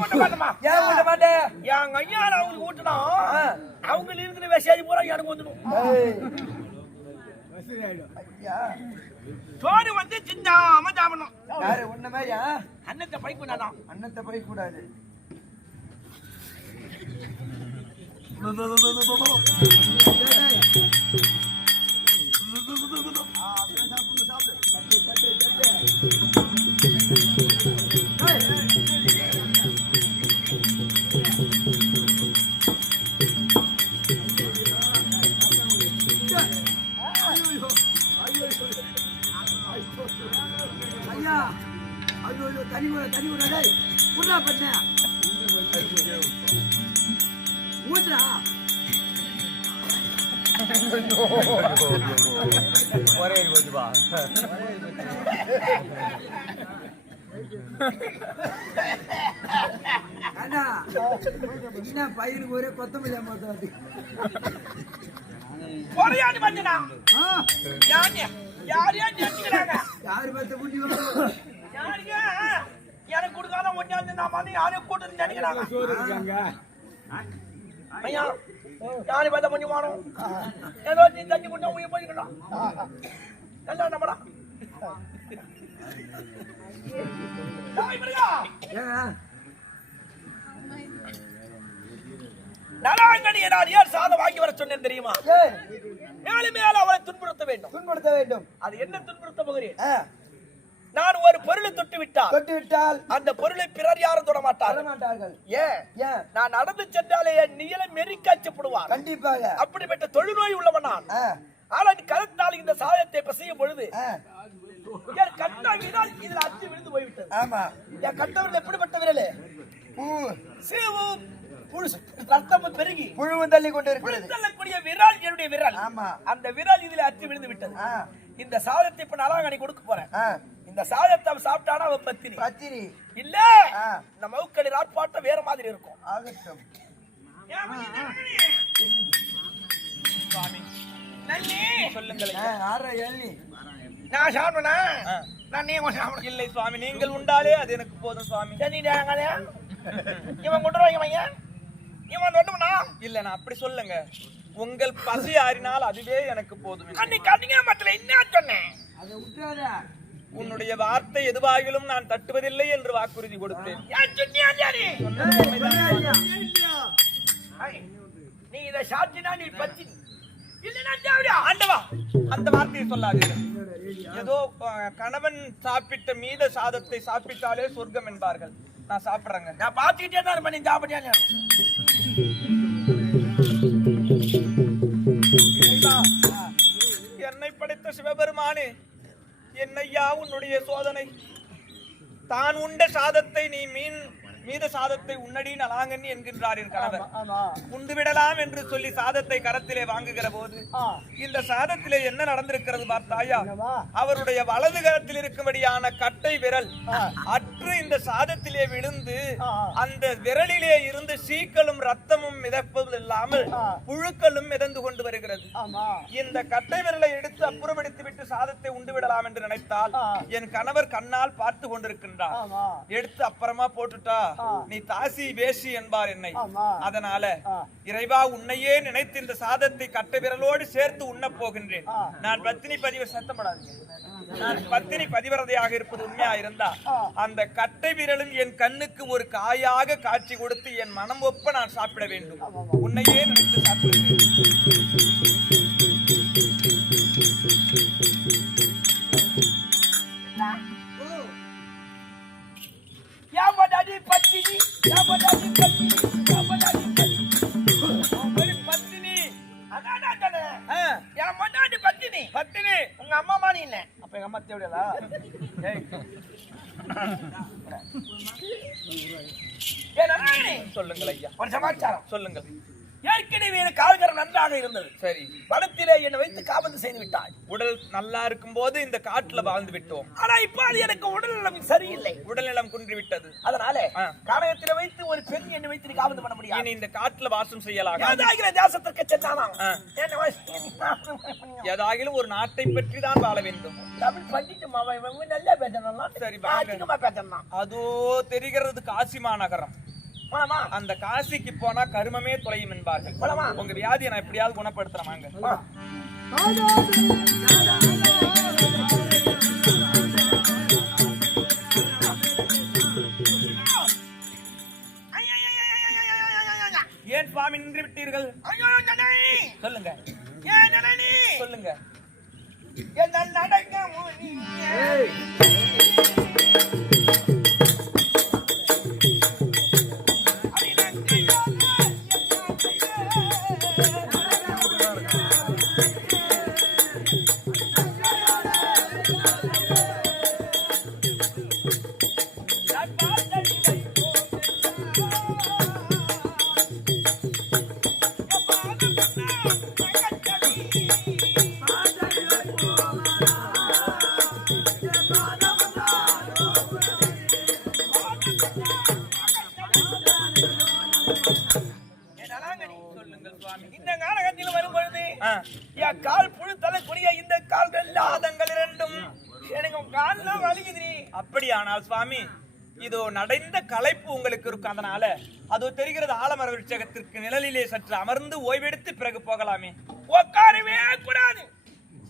ஊட்ட மாட்டேமா ஏன் ஊட்ட மாட்டேன் என் ஐயா அவங்களுக்கு ஊட்டினா. அவங்க இருக்கிற விஷயம் பூரா எனக்கு வந்துடும் சோறு வந்து சிந்தாம சாப்பிடணும். யாரு மாதிரியா? அன்னத்தை பைக்கு நான் அன்னத்தை போய் கூடாது. ஐயா அண்ணா என்ன பையனுக்கு ஒரே கொத்தமல்லி அம்மா பொறையாடி வந்தனா யாரு யார் யார் நினைக்கிறாங்க யாரு பார்த்த முடி யாருங்க எனக்கு கொடுக்காத ஒன்னாந்து நான் வந்து யாரையும் கூட்டு நினைக்கிறாங்க ஐயா யாரு பார்த்தா கொஞ்சம் வாரம் ஏதோ நீ தண்ணி கொண்டா உயிர் போய்க்கணும் நல்லா நம்மடா டேய் முருகா, ஏங்க. நலாங்கனி நான் சாதம் வாங்கி வர சொன்னேன் தெரியுமா? மேலும் மேல அவளை துன்புறுத்த வேண்டும். துன்படுத்த வேண்டும். அது என்ன துன்புறுத்த போகிறேன் நான் ஒரு பொருளை தொட்டு விட்டால் தொட்டு விட்டால் அந்த பொருளை பிறர் யாரும் தொட மாட்டார்கள் ஏன் ஏன் நான் நடந்து சென்றாலே என் நீளை மெரிக்காச்சப்படுவார் கண்டிப்பாக. அப்படிப்பட்ட தொழுநோய் உள்ளவன் நான். ஆனால் கருத்தால் இந்த சாதத்தை பசியும் பொழுது என் கட்டவினால் இதுல அச்சு விழுந்து போய்விட்டது? ஆமா. என் கட்டவிரல் எப்படிப்பட்ட விரலே? பூ. சீவு புழுசு ரத்தமும் பெருகி. புழுவும் தள்ளி கொண்டு இருக்கிறது புழுத்தள்ளக்கூடிய விரல் என்னுடைய விரல். ஆமா. அந்த விரல் இதுல அச்சு விழுந்து விட்டது. இந்த சாதத்தை இப்ப நலாங்கனி கொடுக்க போறேன். இந்த சாதத்தை அவன் சாப்பிட்டானா? அவன் பத்தினி. பத்திரி இல்ல. இந்த மவுக்கடி ஆட்பாட்டம் வேற மாதிரி இருக்கும். ஆகட்டும். சுவாமி நான் சாப்பிடுனா. நான் நீ சாப்பிடு. இல்லை சுவாமி நீங்கள் உண்டாலே அது எனக்கு போதும் சுவாமி. சரி நாங்களே இவன் கொண்டு வாங்க இவன் ஒண்ணுனா இல்ல நான் அப்படி சொல்லுங்க. உங்கள் பசி ஆறினால் அதுவே எனக்கு போதும் அன்னைக்கு கண்டிங்க மத்தில என்ன சொன்னேன். அதை விட்டுறாத. உன்னுடைய வார்த்தை எதுவாகிலும் நான் தட்டுவதில்லை என்று வாக்குறுதி கொடுத்தேன். நீ இதை சாப்பிட்டினா நீ பச்சி ஆண்டவா? அந்த வார்த்தையை சொல்லாதீர்கள். ஏதோ கணவன் சாப்பிட்ட மீத சாதத்தை சாப்பிட்டாலே சொர்க்கம் என்பார்கள். நான் சாப்பிடுறேங்க. நான் பார்த்துக்கிட்டே தான் இருப்பேன் நீ சாப்பிட்டியா என்னை படைத்த சிவபெருமானே என்னையா உன்னுடைய சோதனை? தான் உண்ட சாதத்தை நீ மீன் மீத சாதத்தை உன்னடி நலாங்கண்ணி என்கின்றார் என் கணவர். உண்டு விடலாம் என்று சொல்லி சாதத்தை கரத்திலே வாங்குகிற போது இந்த சாதத்திலே என்ன நடந்திருக்கிறது பார்த்தாயா அவருடைய வலது கரத்தில் இருக்கும்படியான கட்டை விரல் அற்று இந்த சாதத்திலே விழுந்து அந்த விரலிலே இருந்து சீக்களும் ரத்தமும் மிதப்பது இல்லாமல் புழுக்களும் மிதந்து கொண்டு வருகிறது. இந்த கட்டை விரலை எடுத்து அப்புறப்படுத்தி விட்டு சாதத்தை உண்டு விடலாம் என்று நினைத்தால் என் கணவர் கண்ணால் பார்த்து கொண்டிருக்கின்றார். எடுத்து அப்புறமா போட்டுட்டா நீ தாசி வேசி என்பார் என்னை. அதனால இறைவா உன்னையே நினைத்து இந்த சாதத்தை கட்டை விரலோடு சேர்த்து உண்ணப் போகின்றேன். நான் பத்தினி பதிவு சத்தப்படாதீங்க பத்தினி பதிவிரதையாக இருப்பது உண்மையா இருந்தா அந்த கட்டை விரலும் என் கண்ணுக்கு ஒரு காயாக காட்சி கொடுத்து என் மனம் ஒப்ப நான் சாப்பிட வேண்டும். உன்னையே நினைத்து ஏன் பட்டாடி பத்தினி பத்தினி நல்லாயினி சொல்லுங்கள் ஐயா. ஒரு சமாச்சாரம். சொல்லுங்கள். ஏற்கனவே எனக்கு கால்கரம் நன்றாக இருந்தது. சரி. பணத்திலே என்னை வைத்து காபந்து செய்து விட்டாய். உடல் நல்லா இருக்கும் போது இந்த காட்டுல வாழ்ந்து விட்டோம். ஆனா இப்ப அது எனக்கு உடல் நலம் சரியில்லை. உடல்நலம் குன்றி விட்டது. அதனால ஆ. கானகத்திலே வைத்து ஒரு பெண் என்னை வைத்து நீ காபந்து பண்ண முடியாது. இனி இந்த காட்டுல வாசம் செய்யலாம்? ஏதாகிற தேசத்திற்கு சென்றானா? ஏதாகிலும் ஒரு நாட்டை பற்றி தான் வாழ வேண்டும். தமிழ் பண்ணிட்டு அவன் நல்லா பேசணும் சரி. அதிகமா பேசணும் அதோ தெரிகிறது காசி மாநகரம். அந்த காசிக்கு போனா கருமமே தொலையும் என்பார்கள். போலாமா? உங்க வியாதியை நான் எப்படியாவது குணப்படுத்துறேன். ஏன் சுவாமி நின்று விட்டீர்கள்! சொல்லுங்க? சொல்லுங்க. என்ன நடக்க சுவாமி இதோ நடைந்த களைப்பு உங்களுக்கு இருக்கும். அதனால அதோ தெரிகிறது ஆலமர விருட்சகத்திற்கு நிழலிலே சற்று அமர்ந்து ஓய்வெடுத்து பிறகு போகலாமே. உட்காரவே கூடாது.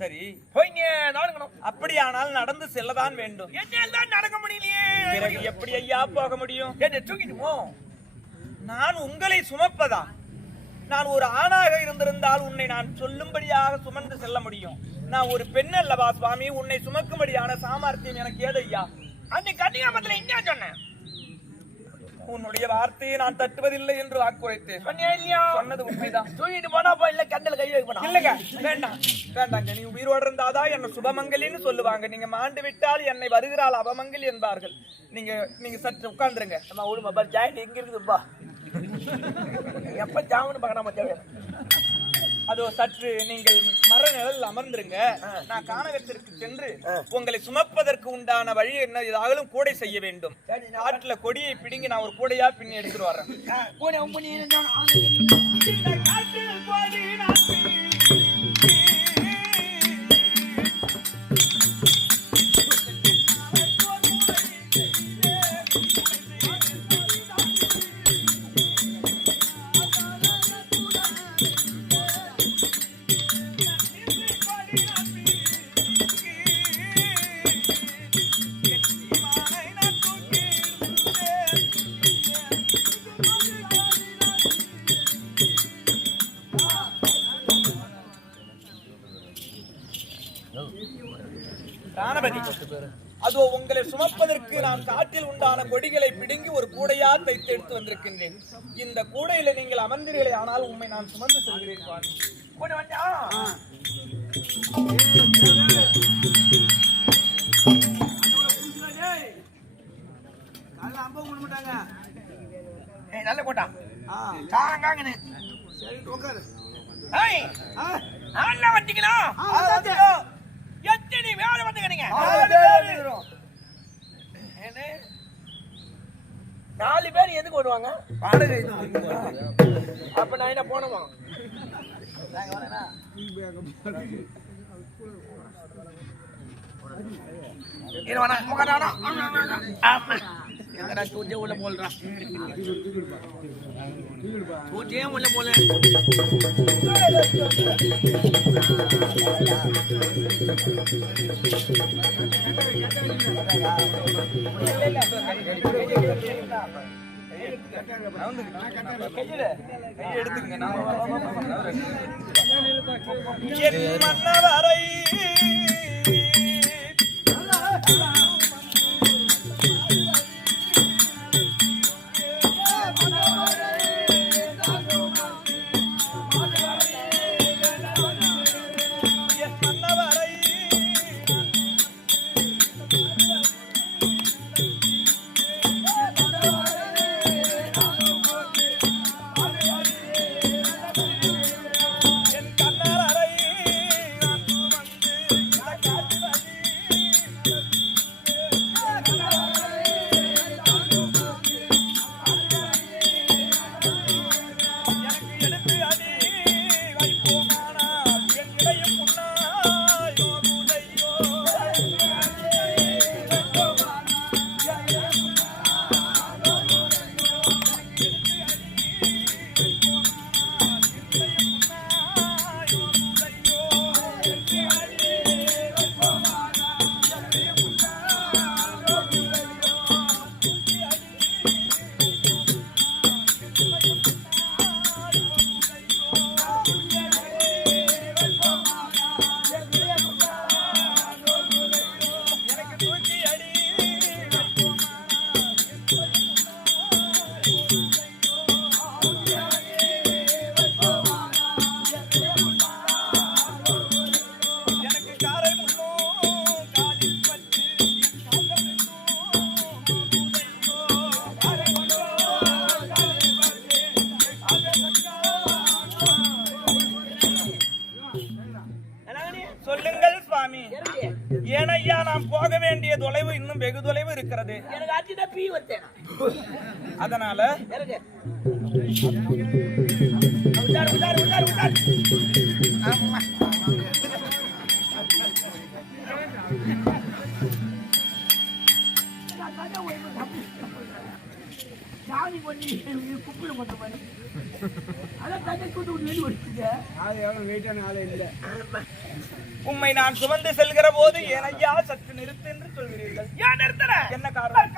சரி போய் நீ நடக்கணும். அப்படியானால் நடந்து செல்லதான் வேண்டும். என்னால நடக்க முடியலையே. பிறகு எப்படி ஐயா போக முடியும்? என்ன தூக்கிட்டு போ. நான் உங்களை சுமப்பதா? நான் ஒரு ஆணாக இருந்திருந்தால் உன்னை நான் சொல்லும்படியாக சுமந்து செல்ல முடியும். நான் ஒரு பெண் அல்லவா சுவாமி உன்னை சுமக்கும்படியான சாமர்த்தியம் எனக்கு ஏதையா அன்னைக்கு கன்னியாமத்துல என்ன சொன்னேன். உன்னுடைய வார்த்தையை நான் தட்டுவதில்லை என்று வாக்குரைத்தேன். சொன்னது உண்மைதான். தூக்கிட்டு போனா போ இல்ல கண்ணில் கை வைக்க போனா. இல்லங்க வேண்டாம் வேண்டாங்க நீ உயிரோடு இருந்தாதான் என்ன சுபமங்கலின்னு சொல்லுவாங்க. நீங்க மாண்டு விட்டால் என்னை வருகிறாள் அவமங்கல் என்பார்கள். நீங்க நீங்க சற்று உட்கார்ந்துருங்க. நம்ம பாரு ஜாயிண்ட் எங்க இருக்குதுப்பா. எப்ப ஜாமனு பார்க்க நம்ம தேவை அதோ சற்று நீங்கள் மர நிழலில் அமர்ந்திருங்க நான் கானகத்திற்கு சென்று உங்களை சுமப்பதற்கு உண்டான வழி என்ன? ஏதாலும் கூடை செய்ய வேண்டும். காட்டுல கொடியை பிடுங்கி நான் ஒரு கூடையா பின்னி எடுத்துட்டு வரேன் ராணபதி அதோ உங்களை சுமப்பதற்கு நான் காட்டில் உண்டான கொடிகளை பிடுங்கி ஒரு கூடையா தைத்து எடுத்து வந்திருக்கின்றேன். இந்த கூடையில நீங்கள் அமர்ந்தீர்களே ஆனால் உண்மை நான் சுமந்து செல்கிறேன் நல்ல கோட்டா. சரி உட்காரு. நாலு பேர் எதுக்கு வருவாங்க? வாடகை அப்ப நான் என்ன போனோமா உட்காரானா ஆமா எங்கடா தூஜே உள்ள போல்றான் தூஜே உள்ள போல. கையை எடுத்துக்கங்க நான் ஓடிச்சுங்க ஆள் எவ்வளோ வெயிட்டான ஆளே இல்லை. உம்மை நான் சுமந்து செல்கிற போது என் ஐயா சற்று நிறுத்து என்று சொல்கிறீர்கள். ஏன் நிறுத்தற? என்ன காரணம்?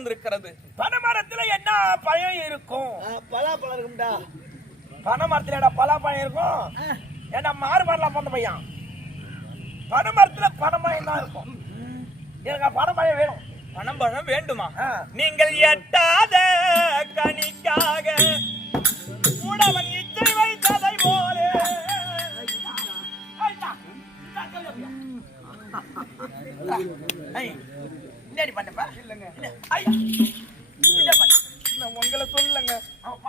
வளர்ந்திருக்கிறது பனை மரத்துல என்ன பழம் இருக்கும்? பலாப்பழம் இருக்கும்டா. பனை மரத்துல பலாப்பழம் இருக்கும்? ஏன்னா மாறு மாறலாம் போன பையன்? பனை மரத்துல பனைமயம் தான் இருக்கும்? எனக்கு பனைமயம் வேணும். பனம்பழம் வேண்டுமா. நீங்கள் எட்டாத கனிக்காக உடவன் இச்சை வைத்ததை போலே. ஐய், என்னடி பண்ணப்பா. இல்லைங்க. ஐயா. என்ன பண்ண? நான் உங்களை அவன்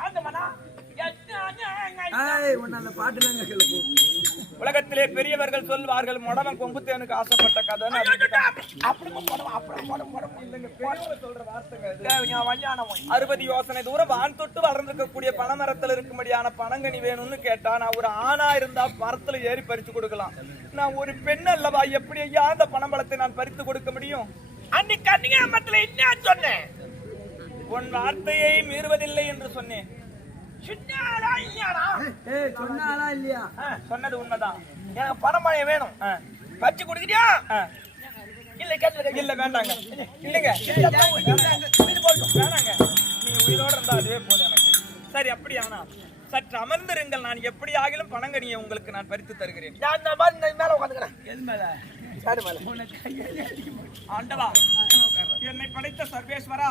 போ உலகத்திலே பெரியவர்கள் சொல்வார்கள் முடவன் கொம்புத்தேனுக்கு ஆசைப்பட்ட போய் அறுபது யோசனை தூரம் வான் தொட்டு வளர்ந்திருக்கக்கூடிய பனைமரத்துல இருக்கும்படியான பனங்கனி வேணும்னு கேட்டா நான் ஒரு ஆணா இருந்தா மரத்துல ஏறி பறிச்சு கொடுக்கலாம். நான் ஒரு பெண் அல்லவா எப்படி ஐயா அந்த பனம்பழத்தை நான் பறித்து கொடுக்க முடியும்? அன்னைக்கு கன்னிகாமத்துல என்ன சொன்னேன்? உன் வார்த்தையை மீறுவதில்லை என்று சொன்னேன். ஐயாரா ஏய் சொன்னாலா இல்லையா? சொன்னது உண்மைதான். எனக்கு பணமழை வேணும். வச்சு கொடுக்குறியா. இல்ல கேட்டு இல்ல வேண்டாங்க. இல்லைங்க. வேணாங்க. நீங்க உயிரோட இருந்தா அதுவே போதும் எனக்கு. சரி அப்படி ஆனா சற்று அமர்ந்திருங்கள். நான் எப்படி ஆகிலும் பனங்கனியை உங்களுக்கு நான் பறித்து தருகிறேன். நான் இந்த மாதிரி இந்த மேல உட்காந்துக்கிறேன். எது சாடு மேல? ஆண்டவா என்னை படைத்த சர்வேஸ்வரா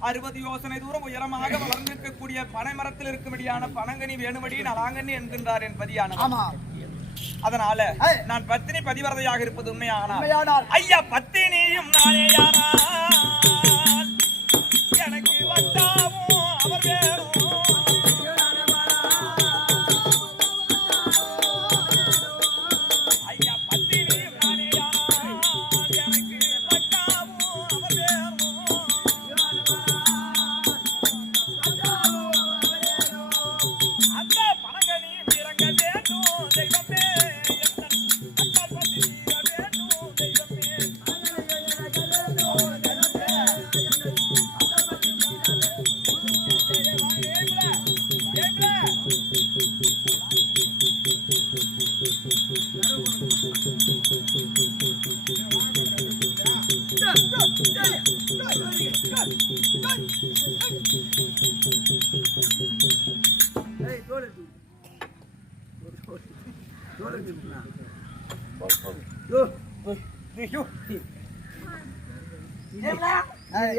அறுபது யோசனை தூரம் உயரமாக வளர்ந்திருக்கக்கூடிய பனை மரத்தில் இருக்கும்படியான பனங்கனி வேணும்படி நலாங்கண்ணி என்கின்றார் என் பதியானவர். ஆமா. அதனால. நான் பத்தினி பதிவரதையாக இருப்பது உண்மையானால். ஐயா பத்தினியும் நானே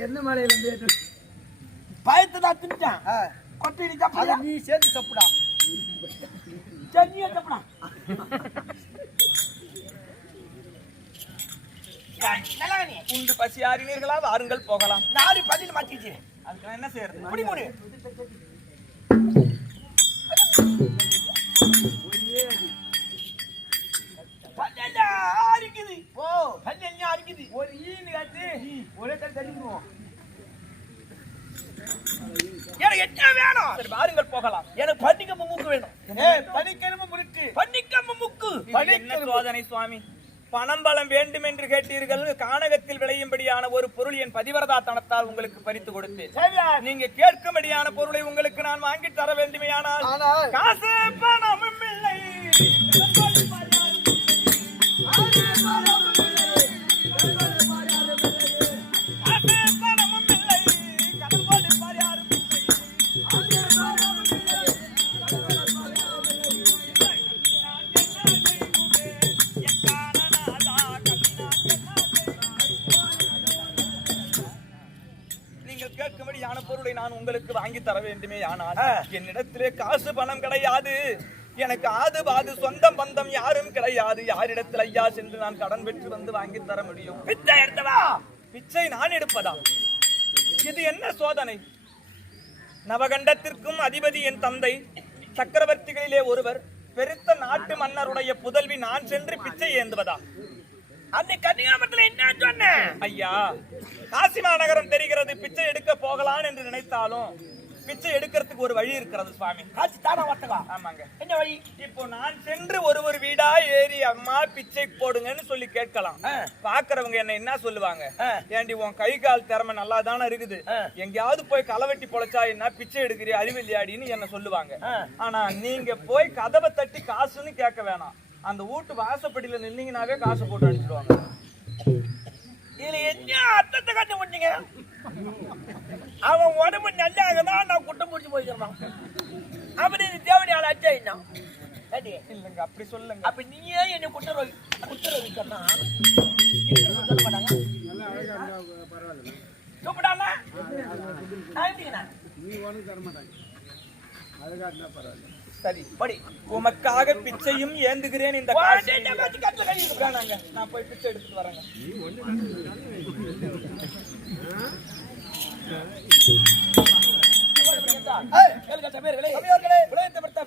என்ன மலையில இருந்து பயத்தை தான் தின்ட்டான் கொட்டி நீ தப்பா நீ சேர்த்து சாப்பிடா. தண்ணியை தப்பா நல்லா நீ? உண்டு பசி ஆறினீர்களா? வாருங்கள் போகலாம். நாலு பதில் மாத்திச்சு அதுக்கு நான் என்ன செய்யறது? இப்படி மூடு எனக்கு என்ன வேணும்? சரி வாருங்கள் போகலாம். எனக்கு பன்னிக்கம்பு மூக்கு வேணும். ஏய் பனிக்கிழமை முறுக்கு. பன்னிக்கம்பு மூக்கு. இது என்ன சோதனை சுவாமி? வேண்டும் என்று கேட்டீர்கள். கானகத்தில் விளையும்படியான ஒரு பொருள் என் பதிவரதா தனத்தால் உங்களுக்கு பறித்து கொடுத்தேன். நீங்க கேட்கும்படியான பொருளை உங்களுக்கு நான் வாங்கி தர வேண்டுமையானால் காசு பணமும் இல்லை. என்னிடத்திலே காசு பணம் கிடையாது. எனக்கு ஆது பாது சொந்தம் பந்தம் யாரும் கிடையாது. யாரிடத்தில் ஐயா சென்று நான் கடன் பெற்று வந்து வாங்கி தர முடியும்? பிச்சை எடுத்தவா பிச்சை நான் எடுப்பதா? இது என்ன சோதனை? நவகண்டத்திற்கும் அதிபதி என் தந்தை சக்கரவர்த்திகளிலே ஒருவர் பெருத்த நாட்டு மன்னருடைய புதல்வி நான் சென்று பிச்சை ஏந்துவதா? அந்த கன்னியாமத்துல என்ன சொன்ன? ஐயா காசிமா நகரம் தெரிகிறது பிச்சை எடுக்க போகலாம் என்று நினைத்தாலும் பிச்சை எடுக்கிறதுக்கு ஒரு வழி இருக்கிறது சுவாமி. காட்சி தானா வர்த்தகா? ஆமாங்க. என்ன வழி? இப்போ நான் சென்று ஒரு ஒரு வீடா ஏறி அம்மா பிச்சை போடுங்கன்னு சொல்லி கேட்கலாம். பாக்குறவங்க என்ன என்ன சொல்லுவாங்க. ஏண்டி உன் கை கால் திறமை நல்லா தானே இருக்குது. எங்கேயாவது போய் களவெட்டி பொழைச்சா என்ன பிச்சை எடுக்கிறிய அறிவில்லையாடின்னு என்ன சொல்லுவாங்க. ஆனா நீங்க போய் கதவை தட்டி காசுன்னு கேட்க வேணாம். அந்த வீட்டு வாசப்படியில நின்னீங்கனாவே காசு போட்டு அனுப்பிச்சிடுவாங்க இதுல என்ன அர்த்தத்தை கண்டு பண்ணீங்க அவன் உடம்பு நல்லாக தான் நான் குட்டம் முடிச்சு போயிருக்கான் அப்படி இது தேவடியால அச்சா என்ன ஏண்டி? இல்லங்க அப்படி சொல்லுங்க. அப்ப நீயே என்ன சொல்ல மாட்டாங்க கூப்பிடாம நான் எப்படிங்கண்ணா? சரி படி. உமக்காக பிச்சையும் ஏந்துகிறேன் இந்த நான் போய் பிச்சை எடுத்துட்டு வரேங்க.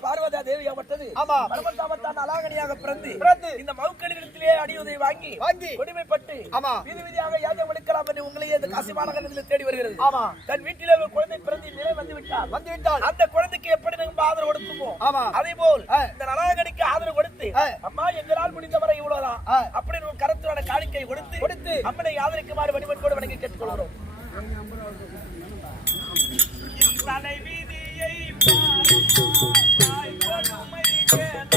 பார்வதா தேவியாகப்பட்டது. ஆமா. பரமசாமத்தான் அலாகனியாக பிறந்து பிறந்து. இந்த மவுக்களிடத்திலே அடியுதை வாங்கி வாங்கி. கொடுமைப்பட்டு ஆமா. வீதி விதியாக யாஜம் எடுக்கலாம் என்று உங்களையே இந்த காசி மாநகரத்தில் தேடி வருகிறது ஆமா. தன் வீட்டிலே ஒரு குழந்தை பிறந்து நிலை வந்து விட்டார் வந்து விட்டால் அந்த குழந்தைக்கு எப்படி நம்ம ஆதரவு கொடுக்குமோ ஆமா. அதே போல் ஆ. இந்த நலாகனிக்கு ஆதரவு கொடுத்து ஆ. அம்மா எங்களால் முடிந்தவரை இவ்வளவுதான் ஆ. அப்படின்னு ஒரு கருத்துறான காணிக்கை கொடுத்து கொடுத்து. அம்மனை ஆதரிக்குமாறு கூட வணங்கி கேட்டுக்கொள்கிறோம் தலைவிதியை பாரம்மா, தாய் கொடுமை கேளம்மா.